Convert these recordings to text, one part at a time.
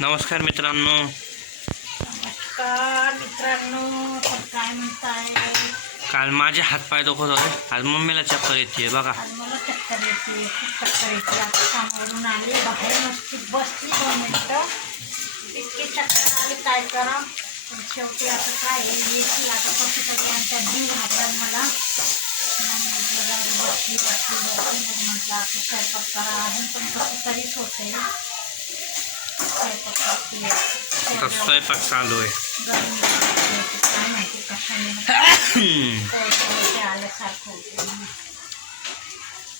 नमस्कार मित्रांनो. नमस्कार मित्रांनो तर काय म्हणताय? काल माझे हातपाय दुखत होते. आज मम्मीला चक्कर येते बघा. आज मला चक्कर येते खूप चक्कर येते आता कामावरून आले बाहेर मस्ती बसली दोन मिनटं. इतकी चक्कर आली काय करा? पण शेवटी आता काय आहे, येतील आता कसं तरी त्यांचा जीव घाबरा मला. मग म्हटलं जाऊ दे, बसली बसली बसली. मग म्हटलं आता स्वयंपाक करा. अजून पण कसं तरीच होते स्वयंपाक चालू आहे.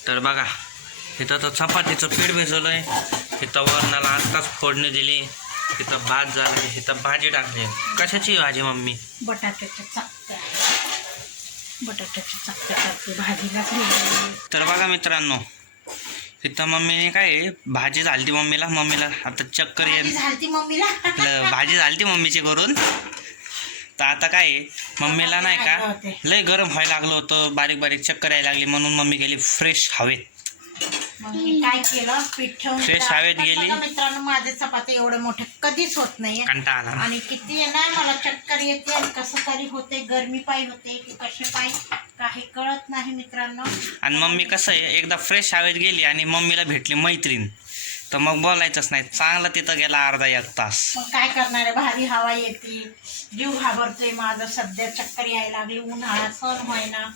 तर बघा इथं तर चपातीचं पीठ भिजवलं आहे इथं वरणाला आत्ताच फोडणी दिली. इथं भात झालं इथं भाजी टाकली. कशाची भाजी मम्मी? बटाट्याच्या चकत्या. बटाट्याच्या चकत्या भाजीला. तर बघा मित्रांनो इथं मम्मीने काय भाजी झालती मम्मीला मम्मीला आता चक्कर झालती मम्मीला. ल- भाजी झालती मम्मीची करून तर आता काय मम्मीला नाही का लय गरम व्हायला लागलं होतं बारीक बारीक चक्कर यायला लागली म्हणून मम्मी गेली फ्रेश हवेत. मग मी काय केलं? पीठ ठेवून Fresh हवेत गेली. बघा मित्रांनो माझे चपाती एवढे मोठे कधीच होत नाहीये. कंटाळा आला. आणि किती आहे ना मला चक्कर येते आणि कसं तरी होते गरमी पायी होते की कसे पायी काही कळत नाही मित्रांनो. आणि मम्मी कसं आहे एकदा फ्रेश हवेत गेली आणि मम्मीला भेटली मैत्रीण. तर मग बोलायचंच नाही. चांगला तिथं गेला अर्धा एक तास. मग काय करणार आहे? भारी हवा येते. जीव घाबरतोय माझं. सध्या चक्कर यायला लागली उन्हाळा सण व्हायना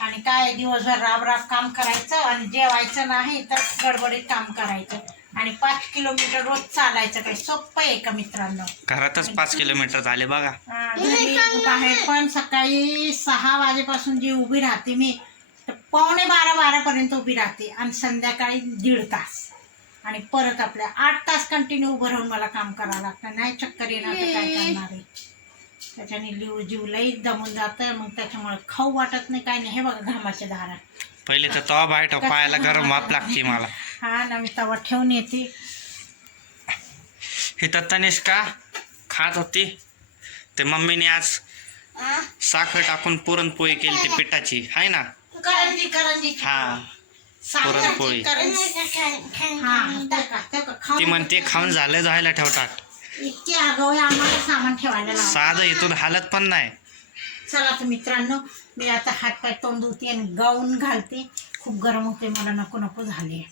आणि काय दिवसभर राब राब काम करायचं आणि जेवायचं नाही तर गडबडीत काम करायचं. आणि पाच किलोमीटर रोज चालायचं काही सोपं आहे का मित्रांनो? घरातच पाच किलोमीटर झाले बघा. हा, घरी बाहेर पण सकाळी सहा वाजेपासून जी उभी राहते मी तर पावणे बारा बारापर्यंत उभी राहते आणि संध्याकाळी दीड तास. आणि परत आपल्या आठ तास कंटिन्यू उभं राहून मला काम करावं लागतं. नाही चक्कर येणार तर काय करणार? त्याच्याने लिव जीव लई दमून जातं. मग त्याच्यामुळे खाऊ वाटत नाही काय नाही. हे बघा घामाच्या धारा पहिले तर तवा बाहेर पायाला गरम वाप लागते मला. हा ना मी तवा ठेवून येते. ही तनिष्का खात होती. ते मम्मीने आज? साखर टाकून पुरणपोळी केली ती पिठाची. आहे ना? करंजी करंजी. हा. पुरणपोळी. का? का? ती म्हणते खाऊन झालं जायला ठेवतात इतके आगाऊ आहे, आम्हाला सामान ठेवायला साधं इथून हालत पण नाही. चला तर मित्रांनो मी आता हात पाय तोंड धुते आणि गाऊन घालते. खूप गरम होते मला नको नको झाले